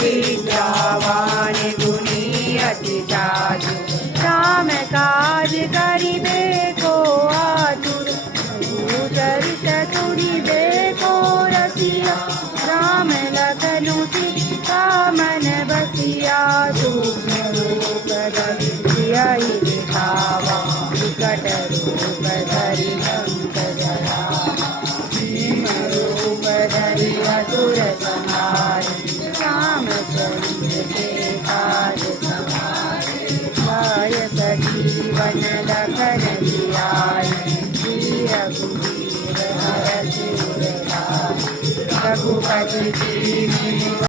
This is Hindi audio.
विद्यावान गुणी अति चातुर, राम काज करिबे को आतुर, चरित सुनिबे को रसिया, राम लखन सीता मन बसिया, सूक्ष्म रूप धरि सियहि दिखावा, विकट रूप धरि लंक जरावा, भीम रूप धरि असुर संहारे, रामचंद्र के काज सवारे, लाय सजीवन लखन जियाए, श्री रघुवीर हरषि उर लाए, रघुपति कीन्हि